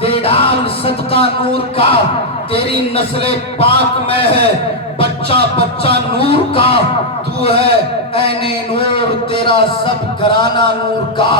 دے ڈال صدقہ نور کا، تیری نسل پاک میں ہے بچہ بچہ نور کا، تو ہے عین نور تیرا سب گھرانہ نور کا۔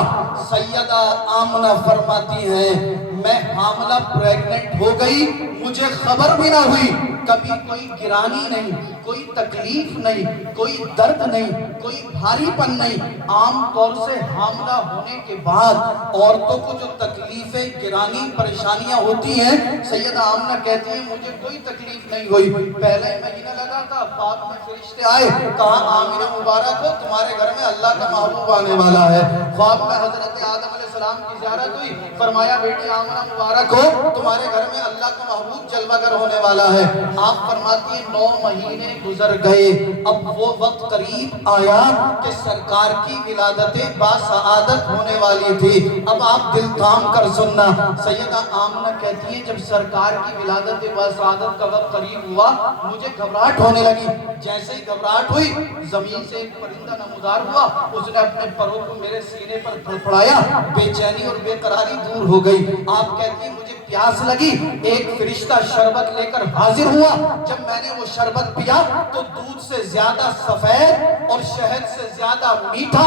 سیدہ آمنہ فرماتی ہیں میں حاملہ پریگننٹ ہو گئی، مجھے خبر بھی نہ ہوئی، کبھی کوئی گرانی نہیں، کوئی تکلیف نہیں، کوئی درد نہیں، کوئی بھاری پن نہیں۔ عام طور سے حاملہ ہونے کے بعد عورتوں کو جو تکلیفیں گرانی پریشانیاں ہوتی ہیں، سیدہ آمنہ کہتی ہیں مجھے کوئی تکلیف نہیں ہوئی۔ پہلے مہینہ لگا تھا، خواب میں فرشتے آئے، کہا آمنہ مبارک ہو تمہارے گھر میں اللہ کا محبوب آنے والا ہے۔ خواب میں حضرت آدم علیہ السلام کی زیارت ہوئی، فرمایا بیٹی آمنہ مبارک ہو تمہارے گھر میں اللہ کا محبوب جلوہ گر ہونے والا ہے۔ آپ فرماتی ہیں 9 مہینے گزر گئے، اب وہ وقت قریب آیا کہ سرکار کی ولادت باسعادت ہونے والی تھی۔ اب آپ دل تھام کر سننا، سیدہ آمنہ کہتی ہیں جب سرکار کی ولادت باسعادت کا وقت قریب ہوا مجھے گھبراہٹ ہونے لگی۔ جیسے ہی گھبراہٹ ہوئی زمین سے ایک پرندہ نمودار ہوا، اس نے اپنے پروں کو میرے سینے پر پھڑپڑایا، بے چینی اور بے قراری دور ہو گئی۔ آپ کہتی ہیں مجھے پیاس لگی، ایک فرشتہ شربت لے کر حاضر ہوا، جب میں نے وہ شربت پیا تو دودھ سے زیادہ سفید اور شہد سے زیادہ میٹھا،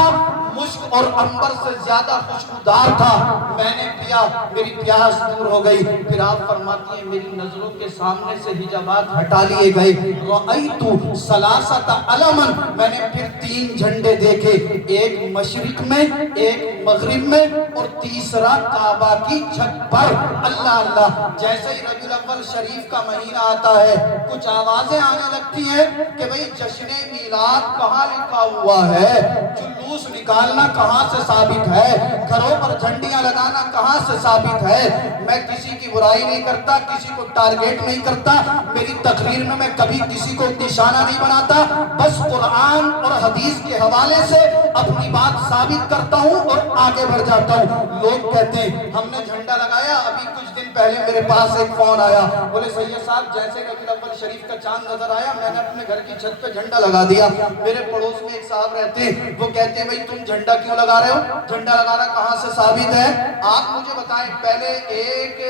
مشک اور عنبر سے زیادہ خوشبودار تھا۔ میں نے پیا، میری پیاس دور ہو گئی۔ پھر آپ فرماتی ہیں میری نظروں کے سامنے سے حجابات ہٹا لیے گئے، رأیت ثلاثۃ علما، میں نے پھر 3 جھنڈے دیکھے، ایک مشرق میں، ایک مغرب میں اور تیسرا کعبہ کی چھت پر۔ اللہ اللہ، جیسے ہی ربیع الاول شریف کا مہینہ آتا ہے کچھ آوازیں آنے لگتی ہیں کہ بھئی جشن میلاد کہاں لکھا ہوا ہے، جلوس نکالنا کہاں سے ثابت ہے، گھروں پر جھنڈیاں لگانا کہاں سے ثابت ہے۔ میں کسی کی برائی نہیں کرتا، کسی کو ٹارگیٹ نہیں کرتا، میری تقریر میں کبھی کسی کو نشانہ نہیں بناتا، بس قرآن اور حدیث کے حوالے سے اپنی بات ثابت کرتا ہوں اور آگے بڑھ جاتا ہوں۔ لوگ کہتے ہیں ہم نے جھنڈا لگایا، ابھی کچھ دن پہلے میرے پاس ایک فون آیا، بولے سید صاحب جیسے ربیع الاول شریف کا چاند نظر آیا میں نے اپنے گھر کی چھت پہ جھنڈا لگا دیا۔ میرے پڑوس میں ایک صاحب رہتے ہیں، وہ کہتے ہیں بھئی تم جھنڈا کیوں لگا رہے ہو، جھنڈا لگانا کہاں سے ثابت ہے؟ آپ مجھے بتائیں۔ پہلے ایک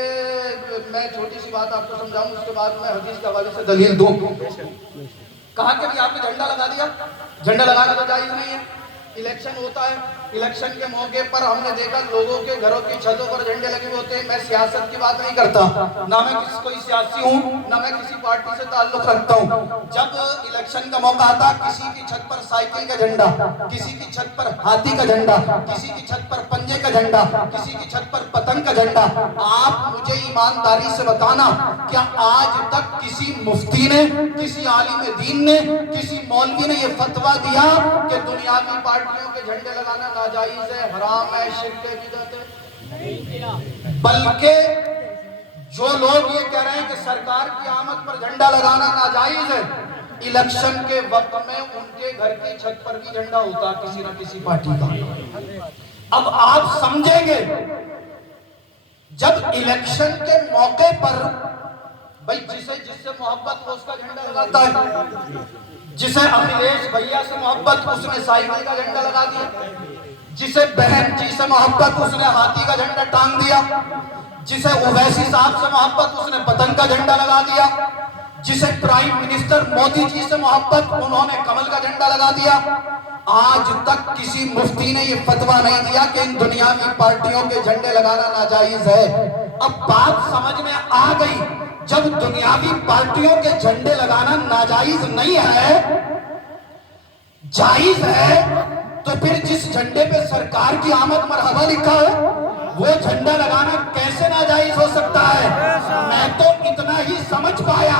میں چھوٹی سی بات آپ کو سمجھاؤں، اس کے بعد میں حدیث کے حوالے سے دلیل دوں۔ کہا کہ آپ نے جھنڈا لگا دیا، جھنڈا لگانا تو جائز نہیں ہے، الیکشن ہوتا ہے، الیکشن کے موقع پر ہم نے دیکھا لوگوں کے گھروں کی چھتوں پر جھنڈے لگے ہوتے ہیں۔ میں سیاست کی بات نہیں کرتا، نہ میں کوئی سیاسی ہوں، نہ میں کسی پارٹی سے تعلق رکھتا ہوں۔ جب الیکشن کا موقع آتا کسی کی چھت پر سائیکل کا جھنڈا، کسی کی چھت پر ہاتھی کا جھنڈا، کسی کی چھت پر پنجے کا جھنڈا، کسی کی چھت پر پتنگ کا جھنڈا۔ آپ مجھے ایمانداری سے بتانا کیا آج تک کسی مفتی نے، کسی عالم دین نے، کسی مولوی نے یہ فتویٰ دیا کہ دنیاوی پارٹیوں کے جھنڈے لگانا ناجائز ہے، حرام ہے، شرک ہے، بدعت ہے؟ بلکہ جو لوگ یہ کہہ رہے ہیں کہ سرکار کی آمد پر جھنڈا لگانا ناجائز ہے، الیکشن کے وقت میں ان کے گھر کی چھت پر بھی جھنڈا ہوتا کسی نہ کسی پارٹی کا۔ اب آپ سمجھیں گے جب الیکشن کے موقع پر بھئی جس سے محبت وہ اس کا جھنڈا لگاتا ہے، جسے اکھلیش بھیا سے محبت اس نے سائیکل کا جھنڈا لگا دیا، جسے بہن جی سے محبت اس نے ہاتھی کا جھنڈا ٹانگ دیا، جسے اویسی صاحب سے محبت اس نے پتنگ کا جھنڈا لگا دیا، جسے پرائم منسٹر مودی جی سے محبت انہوں نے کمل کا جھنڈا لگا دیا۔ آج تک کسی مفتی نے یہ فتویٰ نہیں دیا کہ ان دنیاوی پارٹیوں کے جھنڈے لگانا ناجائز ہے۔ اب بات سمجھ میں آ گئی، جب دنیاوی پارٹیوں کے جھنڈے لگانا ناجائز نہیں ہے، جائز ہے، تو پھر جس جھنڈے پہ سرکار کی آمد مرحبا لکھا ہے وہ جھنڈا لگانا کیسے ناجائز ہو سکتا ہے؟ میں تو اتنا ہی سمجھ پایا،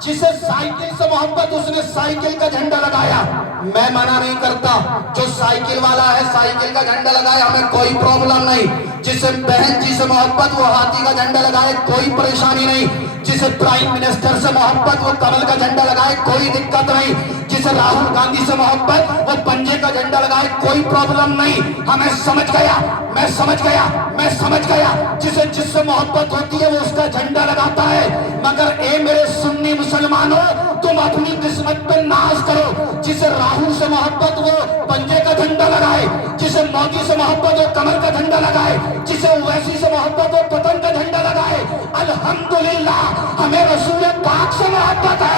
جسے سائیکل سے محبت اس نے سائیکل کا جھنڈا لگایا، میں منع نہیں کرتا، جو سائیکل والا ہے سائیکل کا جھنڈا لگایا ہمیں کوئی پرابلم نہیں، جسے بہن جی سے محبت وہ ہاتھی کا جھنڈا لگائے کوئی پریشانی نہیں، جسے پرائم منسٹر سے محبت وہ کمل کا جھنڈا لگائے کوئی دقت نہیں، جسے راہل گاندھی سے محبت وہ پنجے کا جھنڈا لگائے کوئی پرابلم نہیں۔ ہمیں سمجھ گیا، میں سمجھ گیا، میں سمجھ گیا، جسے جس سے محبت ہوتی ہے وہ اس کا جھنڈا لگاتا ہے، مگر اے میرے سنی مسلمانوں تم اپنی قسمت پہ ناز کرو. جسے راہل سے محبت وہ پنجے کا جھنڈا لگائے, جسے مودی سے محبت وہ کمر کا جھنڈا لگائے, جسے اویسی سے محبت وہ پتن کا جھنڈا لگائے. الحمدللہ ہمیں رسول پاک سے محبت ہے.